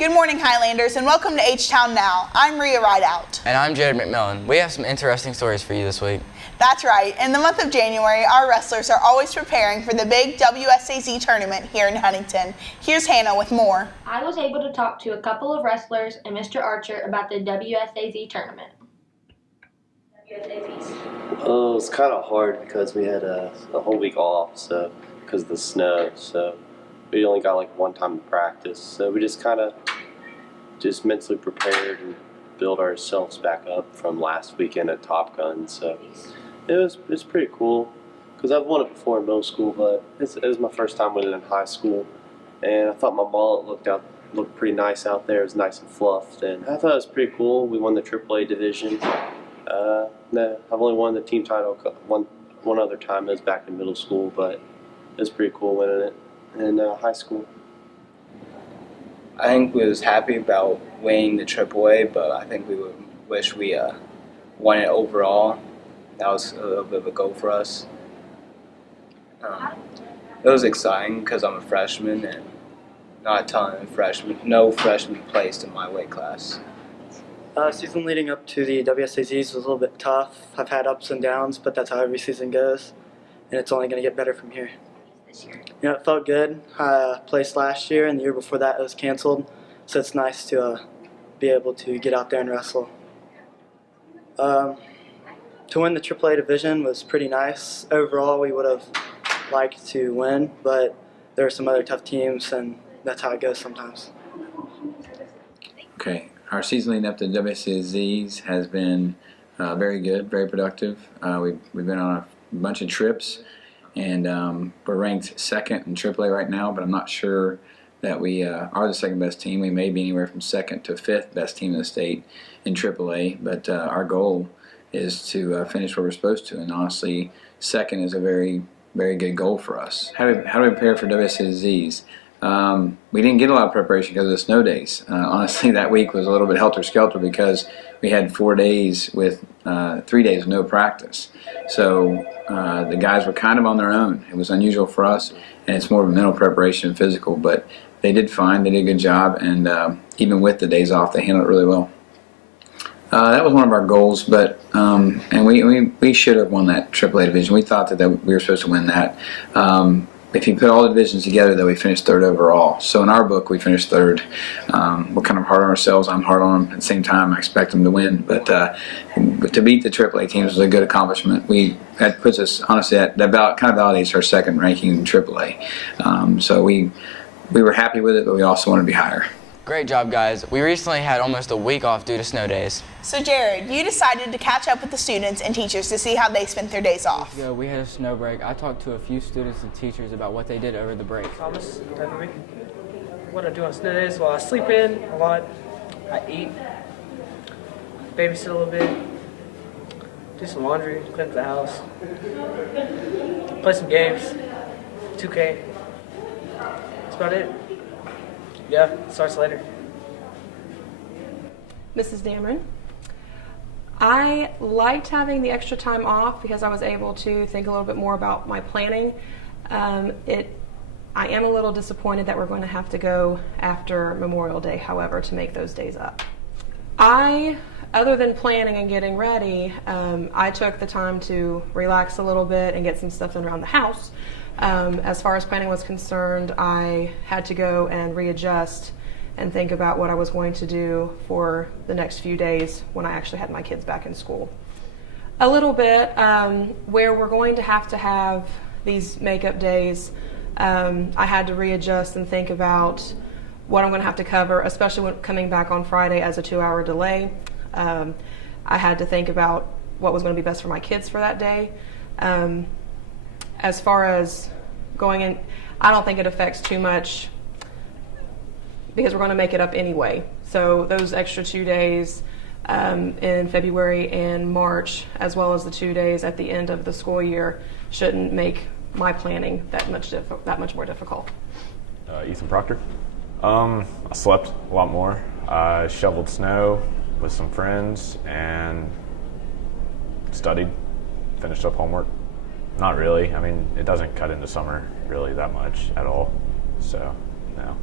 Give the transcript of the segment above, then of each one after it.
Good morning, Highlanders, and welcome to H-Town Now. I'm Rhea Rideout. And I'm Jared McMillan. We have some interesting stories for you this week. That's right. In the month of January, our wrestlers are always preparing for the big WSAZ tournament here in Huntington. Here's Hannah with more. I was able to talk to a couple of wrestlers and Mr. Archer about the WSAZ tournament. Well, it was kind of hard because we had a whole week off, so because of the snow, so we only got like one time to practice. So we just kind of mentally prepared and build ourselves back up from last weekend at Top Gun. So it was pretty cool because I've won it before in middle school, but it was my first time winning in high school, and I thought my mullet looked pretty nice out there. It was nice and fluffed, and I thought it was pretty cool. We won the AAA division. No, I've only won the team title one other time. It was back in middle school, but it was pretty cool winning it in high school. I think we was happy about winning the AAA, but I think we would wish we won it overall. That was a little bit of a goal for us. It was exciting because I'm a freshman and not a ton of freshmen. No freshmen placed in my weight class. Season leading up to the WSAZs was a little bit tough. I've had ups and downs, but that's how every season goes, and it's only going to get better from here. Yeah, it felt good. I placed last year, and the year before that it was canceled, so it's nice to be able to get out there and wrestle. To win the AAA division was pretty nice. Overall, we would have liked to win, but there are some other tough teams, and that's how it goes sometimes. Okay, our season leading up to WSAZs has been very good, very productive. We've been on a bunch of trips, and we're ranked second in AAA right now, but I'm not sure that we are the second best team. We may be anywhere from second to fifth best team in the state in AAA, but our goal is to finish where we're supposed to, and honestly, second is a very, very good goal for us. How do we prepare for WSAZs? We didn't get a lot of preparation because of the snow days. Honestly, that week was a little bit helter-skelter because we had 4 days with 3 days of no practice. So the guys were kind of on their own. It was unusual for us, and it's more of a mental preparation and physical, but they did fine. They did a good job, and even with the days off, they handled it really well. That was one of our goals, but and we should have won that AAA division. We thought that we were supposed to win that. If you put all the divisions together, though, we finished third overall. So in our book, we finished third. We're kind of hard on ourselves. I'm hard on them. At the same time, I expect them to win. But to beat the AAA teams was a good accomplishment. That puts us, honestly, that kind of validates our second ranking in AAA. So we were happy with it, but we also wanted to be higher. Great job, guys. We recently had almost a week off due to snow days. So Jared, you decided to catch up with the students and teachers to see how they spent their days off. Yeah, we had a snow break. I talked to a few students and teachers about what they did over the break. Thomas, what I do on snow days? Well, I sleep in a lot. I eat, babysit a little bit, do some laundry, clean up the house, play some games, 2K. That's about it. Yeah, it starts later. Mrs. Dameron. I liked having the extra time off because I was able to think a little bit more about my planning. I am a little disappointed that we're going to have to go after Memorial Day, however, to make those days up. Other than planning and getting ready, I took the time to relax a little bit and get some stuff done around the house. As far as planning was concerned, I had to go and readjust and think about what I was going to do for the next few days when I actually had my kids back in school. A little bit where we're going to have these makeup days, I had to readjust and think about what I'm going to have to cover, especially when coming back on Friday as a 2-hour delay. I had to think about what was going to be best for my kids for that day. As far as going in, I don't think it affects too much because we're going to make it up anyway. So those extra 2 days in February and March, as well as the 2 days at the end of the school year, shouldn't make my planning that much more difficult. Ethan Proctor. I slept a lot more. I shoveled snow with some friends and studied, finished up homework. Not really. I mean, it doesn't cut into summer really that much at all. So, no.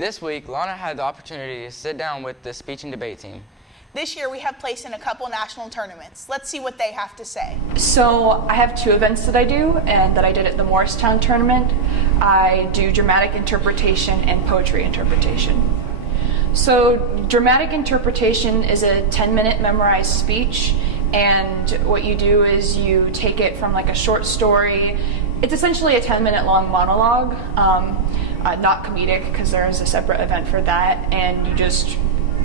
This week, Lana had the opportunity to sit down with the speech and debate team. This year we have placed in a couple national tournaments. Let's see what they have to say. So I have 2 events that I do and that I did at the Morristown tournament. I do dramatic interpretation and poetry interpretation. So dramatic interpretation is a 10-minute memorized speech, and what you do is you take it from like a short story. It's essentially a 10-minute long monologue, not comedic because there is a separate event for that, and you just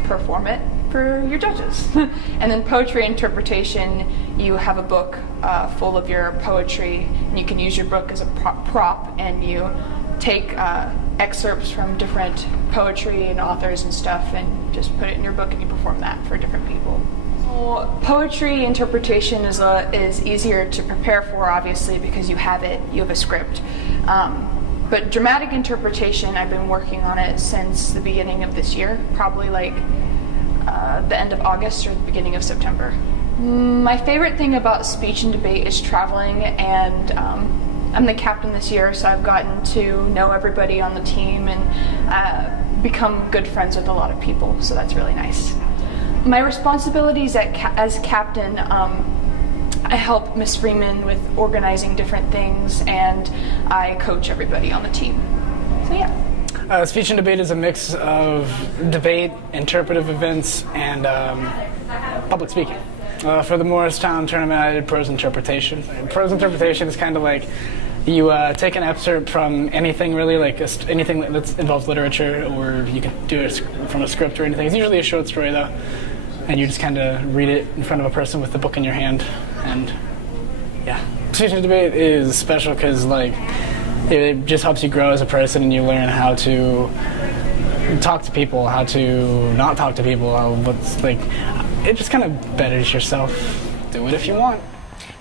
perform it for your judges. And then poetry interpretation, you have a book full of your poetry, and you can use your book as a prop, and you take excerpts from different poetry and authors and stuff and just put it in your book and you perform that for different people. So poetry interpretation is easier to prepare for, obviously, because you have a script. But dramatic interpretation, I've been working on it since the beginning of this year, probably like the end of August or the beginning of September. My favorite thing about speech and debate is traveling, and I'm the captain this year, so I've gotten to know everybody on the team and become good friends with a lot of people, so that's really nice. My responsibilities as captain, I help Miss Freeman with organizing different things, and I coach everybody on the team. So yeah. Speech and debate is a mix of debate, interpretive events, and public speaking. For the Morristown tournament, I did prose interpretation. And prose interpretation is kind of like you take an excerpt from anything really, like anything that involves literature, or you can do it from a script or anything. It's usually a short story though, and you just kind of read it in front of a person with the book in your hand, and yeah. Speech and debate is special because like it just helps you grow as a person, and you learn how to talk to people, how to not talk to people. It just kind of betters yourself. Do it if you want.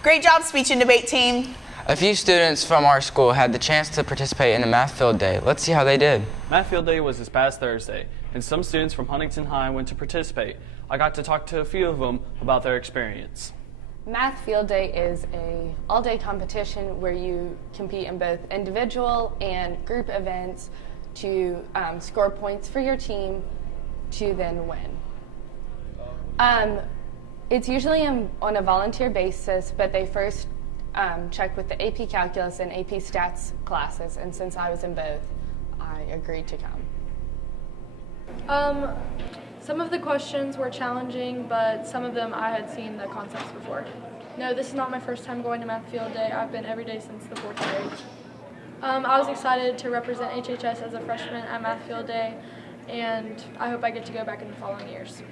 Great job, speech and debate team. A few students from our school had the chance to participate in the Math Field Day. Let's see how they did. Math Field Day was this past Thursday, and some students from Huntington High went to participate. I got to talk to a few of them about their experience. Math Field Day is an all-day competition where you compete in both individual and group events to score points for your team to then win. It's usually on a volunteer basis, but they first check with the AP Calculus and AP Stats classes, and since I was in both, I agreed to come. Some of the questions were challenging, but some of them I had seen the concepts before. No, this is not my first time going to Math Field Day. I've been every day since the 4th grade. I was excited to represent HHS as a freshman at Math Field Day, and I hope I get to go back in the following years.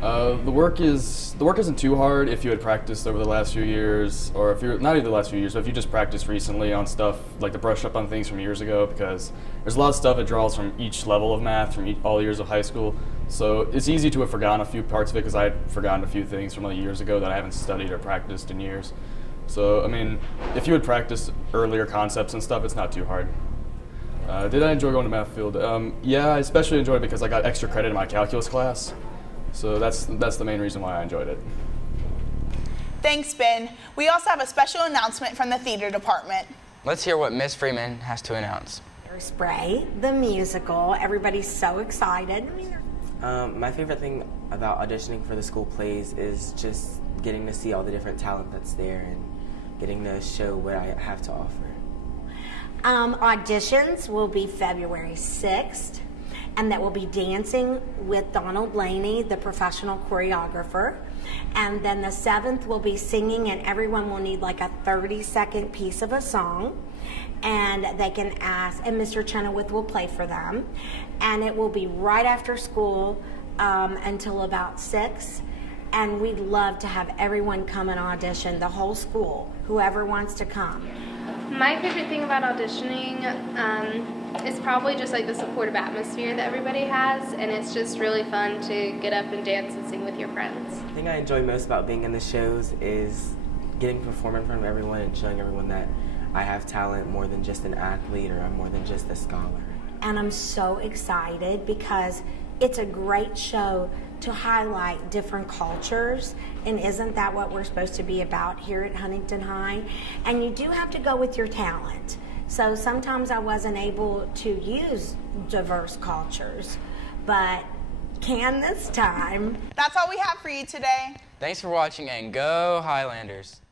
The work isn't too hard if you had practiced over the last few years, or if you're not even the last few years, but if you just practiced recently on stuff like to brush up on things from years ago, because there's a lot of stuff that draws from each level of math from all years of high school. So it's easy to have forgotten a few parts of it because I had forgotten a few things from years ago that I haven't studied or practiced in years. So I mean, if you had practiced earlier concepts and stuff, it's not too hard. Did I enjoy going to Math Field? Yeah, I especially enjoyed it because I got extra credit in my calculus class. So that's the main reason why I enjoyed it. Thanks, Ben. We also have a special announcement from the theater department. Let's hear what Miss Freeman has to announce. Spray, the musical. Everybody's so excited. My favorite thing about auditioning for the school plays is just getting to see all the different talent that's there and getting to show what I have to offer. Auditions will be February 6th. And that will be dancing with Donald Blaney, the professional choreographer. And then the 7th will be singing, and everyone will need like a 30-second piece of a song. And they can ask, and Mr. Chenoweth will play for them. And it will be right after school until about 6. And we'd love to have everyone come and audition, the whole school, whoever wants to come. My favorite thing about auditioning is probably just like the supportive atmosphere that everybody has, and it's just really fun to get up and dance and sing with your friends. The thing I enjoy most about being in the shows is getting to perform in front of everyone and showing everyone that I have talent more than just an athlete or I'm more than just a scholar. And I'm so excited because it's a great show to highlight different cultures, and isn't that what we're supposed to be about here at Huntington High? And you do have to go with your talent. So sometimes I wasn't able to use diverse cultures, but can this time. That's all we have for you today. Thanks for watching and go Highlanders.